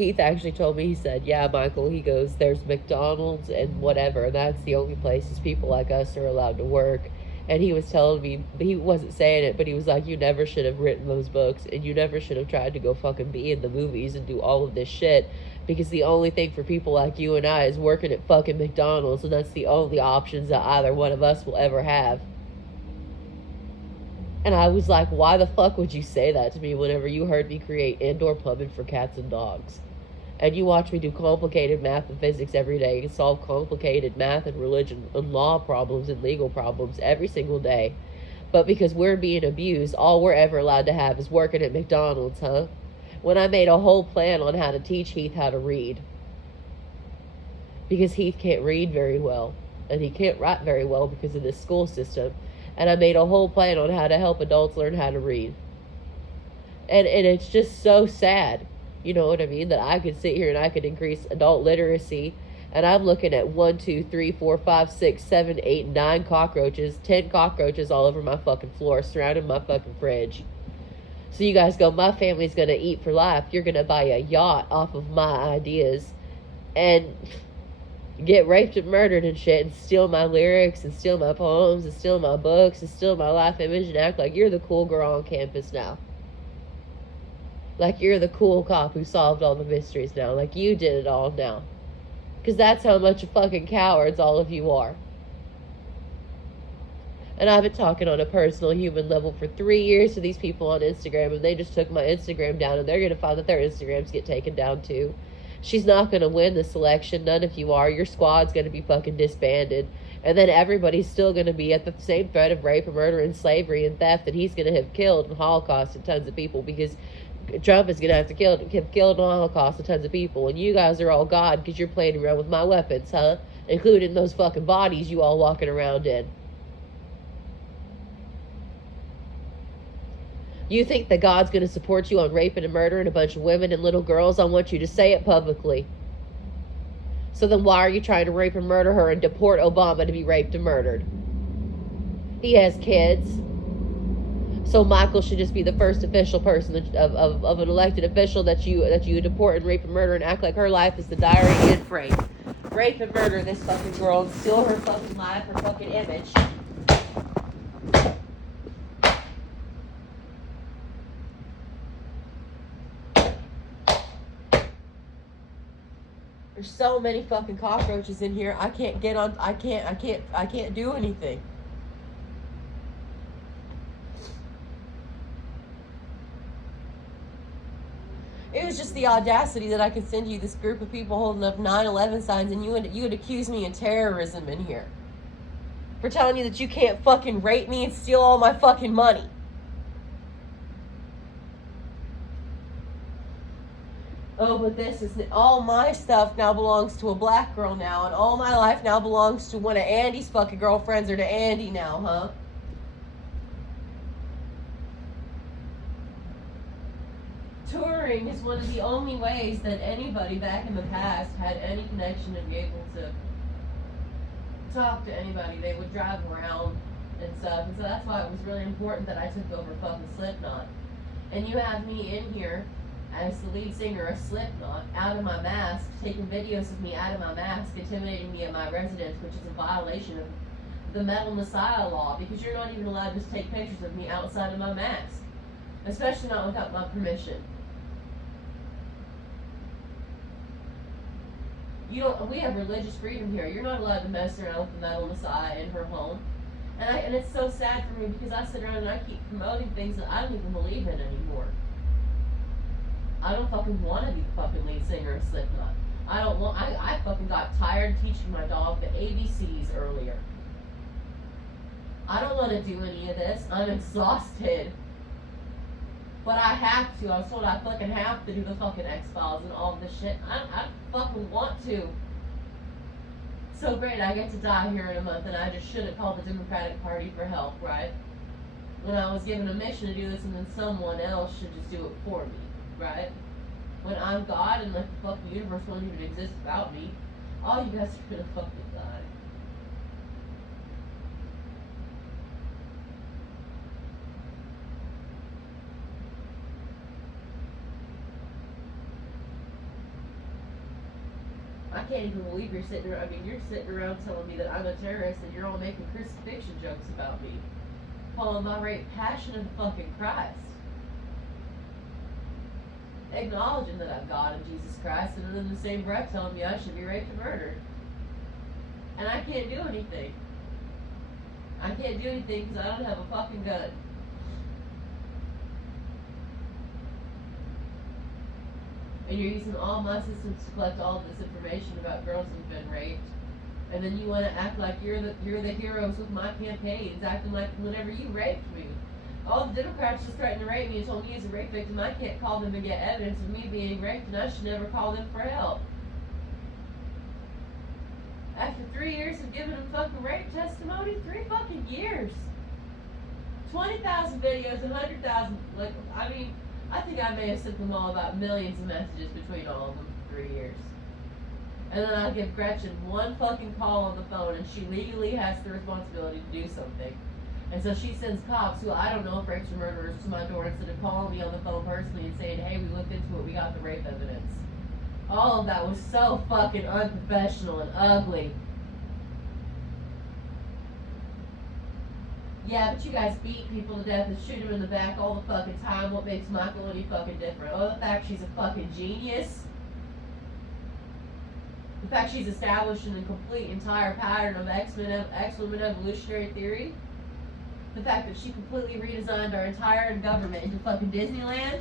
Heath actually told me, he said, yeah, Michael, he goes, there's McDonald's and whatever, and that's the only places people like us are allowed to work. And he was telling me, he wasn't saying it, but he was like, you never should have written those books, and you never should have tried to go fucking be in the movies and do all of this shit, because the only thing for people like you and I is working at fucking McDonald's, and that's the only options that either one of us will ever have. And I was like, why the fuck would you say that to me whenever you heard me create indoor plumbing for cats and dogs? And you watch me do complicated math and physics every day and solve complicated math and religion and law problems and legal problems every single day. But because we're being abused, all we're ever allowed to have is working at McDonald's, huh? When I made a whole plan on how to teach Heath how to read. Because Heath can't read very well. And he can't write very well because of this school system. And I made a whole plan on how to help adults learn how to read. And it's just so sad, you know what I mean, that I could sit here and I could increase adult literacy, and I'm looking at 1, 2, 3, 4, 5, 6, 7, 8, 9 cockroaches, 10 cockroaches all over my fucking floor, surrounding my fucking fridge. So you guys go, my family's gonna eat for life. You're gonna buy a yacht off of my ideas and get raped and murdered and shit, and steal my lyrics and steal my poems and steal my books and steal my life image and act like you're the cool girl on campus now. Like you're the cool cop who solved all the mysteries now. Like you did it all now. Because that's how much of fucking cowards all of you are. And I've been talking on a personal human level for 3 years to these people on Instagram, and they just took my Instagram down, and they're going to find that their Instagrams get taken down too. She's not going to win this election. None of you are. Your squad's going to be fucking disbanded. And then everybody's still going to be at the same threat of rape and murder and slavery and theft that he's going to have killed and holocausted tons of people, because Trump is going to have killed and holocaust tons of people. And you guys are all God because you're playing around with my weapons, huh? Including those fucking bodies you all walking around in. You think that God's going to support you on raping and murdering a bunch of women and little girls? I want you to say it publicly. So then why are you trying to rape and murder her and deport Obama to be raped and murdered? He has kids. So Michael should just be the first official person of an elected official that you deport and rape and murder and act like her life is the diary in frame. Rape and murder this fucking girl and steal her fucking life, her fucking image. There's so many fucking cockroaches in here. I can't get on. I can't do anything. It was just the audacity that I could send you this group of people holding up 9/11 signs, and you would accuse me of terrorism in here for telling you that you can't fucking rape me and steal all my fucking money. Oh, but this is all my stuff now belongs to a black girl now, and all my life now belongs to one of Andy's fucking girlfriends, or to Andy now, huh? Touring is one of the only ways that anybody back in the past had any connection and be able to talk to anybody. They would drive around and stuff, and so that's why it was really important that I took over fucking Slipknot. And you have me in here as the lead singer of Slipknot, out of my mask, taking videos of me out of my mask, intimidating me at my residence, which is a violation of the Metal Messiah law, because you're not even allowed to take pictures of me outside of my mask, especially not without my permission. We have religious freedom here. You're not allowed to mess around with the Metal Messiah in her home. And it's so sad for me, because I sit around and I keep promoting things that I don't even believe in anymore. I don't fucking want to be the fucking lead singer of Slipknot. I fucking got tired teaching my dog the ABCs earlier. I don't want to do any of this. I'm exhausted. But I have to. I was told I fucking have to do the fucking X-Files and all this shit. I fucking want to. So great, I get to die here in a month, and I just shouldn't call the Democratic Party for help, right? When I was given a mission to do this, and then someone else should just do it for me. Right? When I'm God and like the fucking universe won't even exist without me, all you guys are gonna fucking die. I can't even believe you're sitting around. I mean, you're sitting around telling me that I'm a terrorist and you're all making crucifixion jokes about me. Calling my rape passion of the fucking Christ. Acknowledging that I'm God and Jesus Christ, and then in the same breath telling me I should be raped and murdered. And I can't do anything. I can't do anything because I don't have a fucking gun. And you're using all my systems to collect all of this information about girls who've been raped. And then you want to act like you're the heroes with my campaigns, acting like whenever you raped me. All the Democrats just threatened to rape me and told me as a rape victim I can't call them and get evidence of me being raped, and I should never call them for help. After 3 years of giving them fucking rape testimony, 3 fucking years. 20,000 videos, 100,000, like, I mean, I think I may have sent them all about millions of messages between all of them for 3 years. And then I give Gretchen one fucking call on the phone, and she legally has the responsibility to do something. And so she sends cops, who I don't know if rapes or murderers, to my door instead of calling me on the phone personally and saying, hey, we looked into it, we got the rape evidence. All of that was so fucking unprofessional and ugly. Yeah, but you guys beat people to death and shoot them in the back all the fucking time. What makes Michael any fucking different? Oh, the fact she's a fucking genius. The fact she's establishing a complete entire pattern of X-women evolutionary theory. The fact that she completely redesigned our entire government into fucking Disneyland.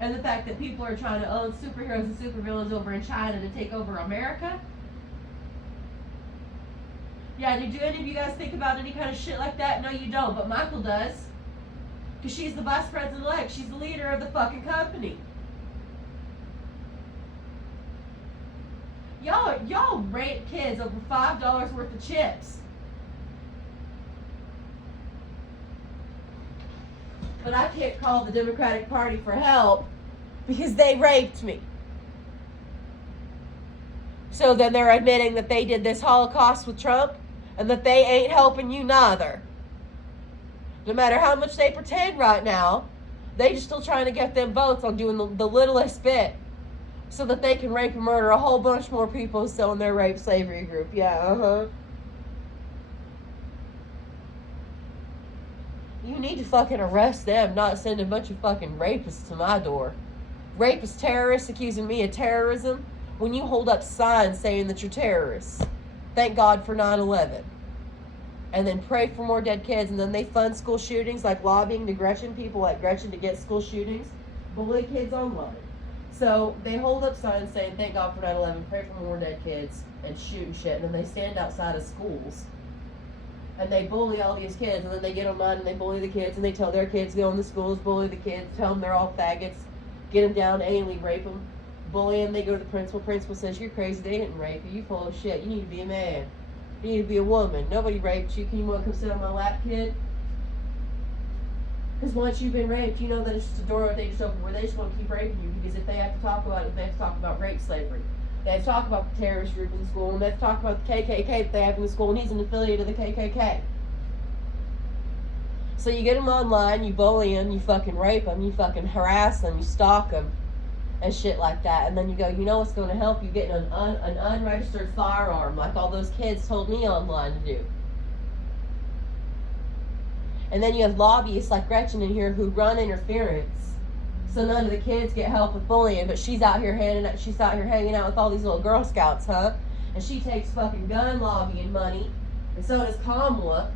And the fact that people are trying to own superheroes and supervillains over in China to take over America. Yeah, do any of you guys think about any kind of shit like that? No, you don't, but Michael does. Because she's the vice president-elect. She's the leader of the fucking company. Y'all rape kids over $5 worth of chips. But I can't call the Democratic Party for help because they raped me. So then they're admitting that they did this Holocaust with Trump and that they ain't helping you neither. No matter how much they pretend right now, they just still trying to get them votes on doing the littlest bit so that they can rape and murder a whole bunch more people still in their rape slavery group. Yeah, You need to fucking arrest them, not send a bunch of fucking rapists to my door. Rapist terrorists accusing me of terrorism when you hold up signs saying that you're terrorists. Thank God for 9/11. And then pray for more dead kids, and then they fund school shootings, like lobbying to Gretchen, people like Gretchen, to get school shootings, bully kids online. So they hold up signs saying, thank God for 9/11, pray for more dead kids, and shoot and shit, and then they stand outside of schools, and they bully all these kids, and then they get online and they bully the kids, and they tell their kids go in the schools, bully the kids, tell them they're all faggots, get them down, anally rape them, bully them, they go to the principal says, you're crazy, they didn't rape you, you full of shit, you need to be a man. You need to be a woman. Nobody raped you. Can you want to come sit on my lap, kid? Because once you've been raped, you know that it's just a door that they just open where they just want to keep raping you. Because if they have to talk about it, they have to talk about rape slavery. They have to talk about the terrorist group in school, and they have to talk about the KKK that they have in the school, and he's an affiliate of the KKK. So you get them online, you bully them, you fucking rape them, you fucking harass them, you stalk them, and shit like that, and then you go, you know what's going to help you? Getting an unregistered firearm, like all those kids told me online to do. And then you have lobbyists like Gretchen in here who run interference, so none of the kids get help with bullying, but she's out here hanging out with all these little Girl Scouts, huh? And she takes fucking gun lobbying money, and so does Kamala,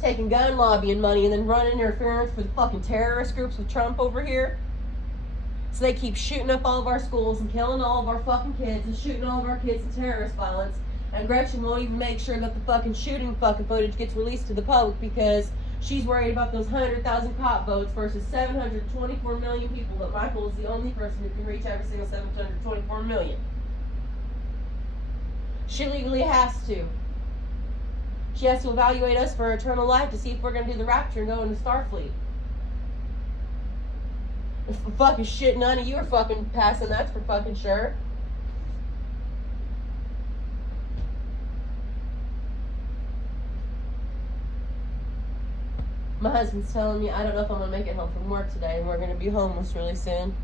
taking gun lobbying money and then running interference for the fucking terrorist groups with Trump over here. So they keep shooting up all of our schools and killing all of our fucking kids and shooting all of our kids in terrorist violence. And Gretchen won't even make sure that the fucking shooting fucking footage gets released to the public because she's worried about those 100,000 cop votes versus 724 million people that Michael is the only person who can reach every single 724 million. She legally has to. She has to evaluate us for eternal life to see if we're going to do the rapture and go into Starfleet. If fucking shit, none of you are fucking passing, that's for fucking sure. My husband's telling me I don't know if I'm going to make it home from work today, and we're going to be homeless really soon.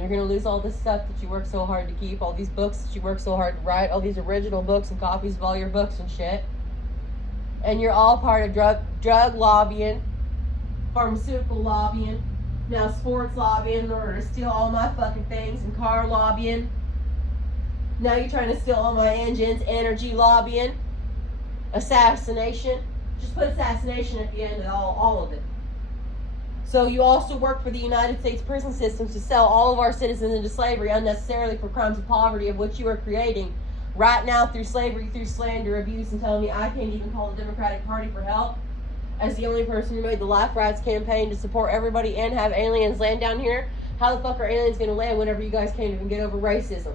You're going to lose all this stuff that you work so hard to keep, all these books that you work so hard to write, all these original books and copies of all your books and shit. And you're all part of drug lobbying, pharmaceutical lobbying, now sports lobbying in order to steal all my fucking things, and car lobbying. Now you're trying to steal all my engines, energy lobbying, assassination. Just put assassination at the end of all of it. So you also work for the United States prison systems to sell all of our citizens into slavery unnecessarily for crimes of poverty, of which you are creating right now through slavery, through slander, abuse, and telling me I can't even call the Democratic Party for help as the only person who made the Life Rights campaign to support everybody and have aliens land down here. How the fuck are aliens going to land whenever you guys can't even get over racism?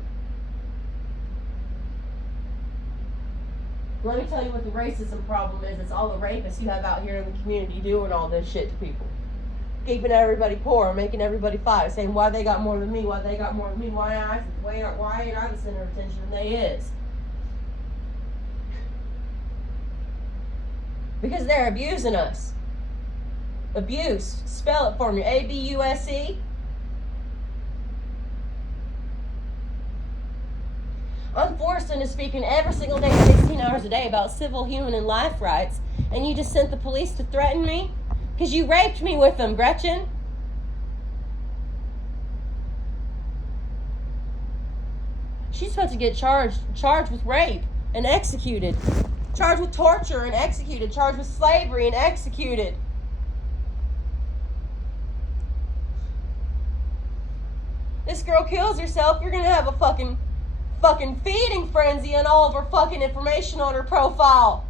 Let me tell you what the racism problem is. It's all the rapists you have out here in the community doing all this shit to people. Keeping everybody poor, making everybody fight, saying why they got more than me, why they got more than me, why ain't I the center of attention and they is. Because they're abusing us. Abuse. Spell it for me. A-B-U-S-E. I'm forced into speaking every single day, 16 hours a day, about civil, human, and life rights, and you just sent the police to threaten me? Because you raped me with them, Gretchen. She's supposed to get charged with rape and executed. Charged with torture and executed. Charged with slavery and executed. This girl kills herself, you're going to have a fucking feeding frenzy on all of her fucking information on her profile.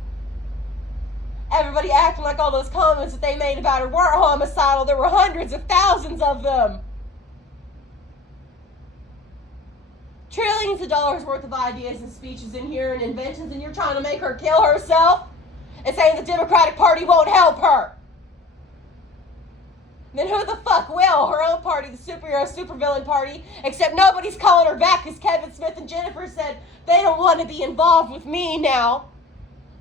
Everybody acting like all those comments that they made about her weren't homicidal. There were hundreds of thousands of them. Trillions of dollars worth of ideas and speeches in here and inventions, and you're trying to make her kill herself and saying the Democratic Party won't help her. Then who the fuck will? Her own party, the superhero, supervillain party, except nobody's calling her back because Kevin Smith and Jennifer said they don't want to be involved with me now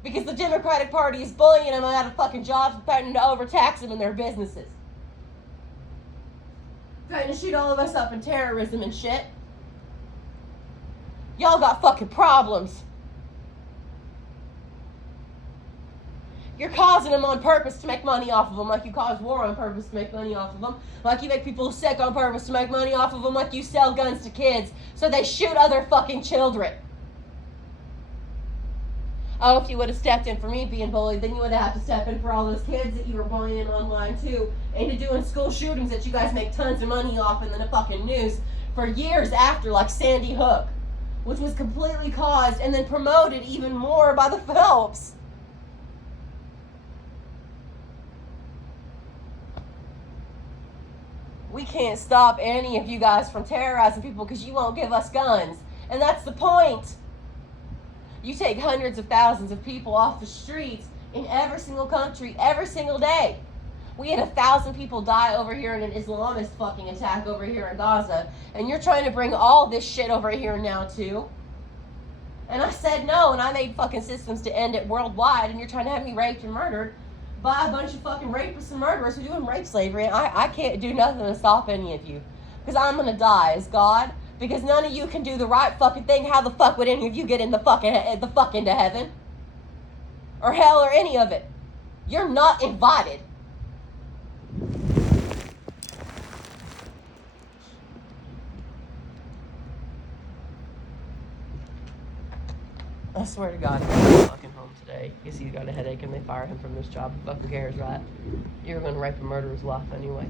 because the Democratic Party is bullying them out of fucking jobs and threatening to overtax them in their businesses. Trying to shoot all of us up in terrorism and shit. Y'all got fucking problems. You're causing them on purpose to make money off of them, like you cause war on purpose to make money off of them, like you make people sick on purpose to make money off of them, like you sell guns to kids so they shoot other fucking children. Oh, if you would have stepped in for me being bullied, then you would have to step in for all those kids that you were bullying online too, into doing school shootings that you guys make tons of money off in the fucking news for years after, like Sandy Hook, which was completely caused and then promoted even more by the Phelps. We can't stop any of you guys from terrorizing people because you won't give us guns. And that's the point. You take hundreds of thousands of people off the streets in every single country, every single day. We had 1,000 people die over here in an Islamist fucking attack over here in Gaza. And you're trying to bring all this shit over here now too. And I said no, and I made fucking systems to end it worldwide, and you're trying to have me raped and murdered by a bunch of fucking rapists and murderers who are doing rape slavery, and I can't do nothing to stop any of you. Because I'm going to die as God, because none of you can do the right fucking thing. How the fuck would any of you get in the fuck into heaven? Or hell or any of it? You're not invited. I swear to God, if he's fucking home today, because he's got a headache and they fire him from this job, who fucking cares, right? You're going to rape and murder his wife anyway.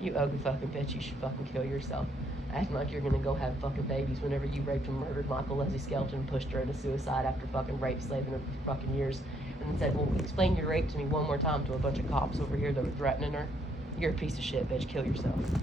You ugly fucking bitch, you should fucking kill yourself. Acting like you're going to go have fucking babies whenever you raped and murdered Michael Leslie Skelton and pushed her into suicide after fucking rape slaving her for fucking years. And then said, well, explain your rape to me one more time to a bunch of cops over here that were threatening her. You're a piece of shit, bitch. Kill yourself.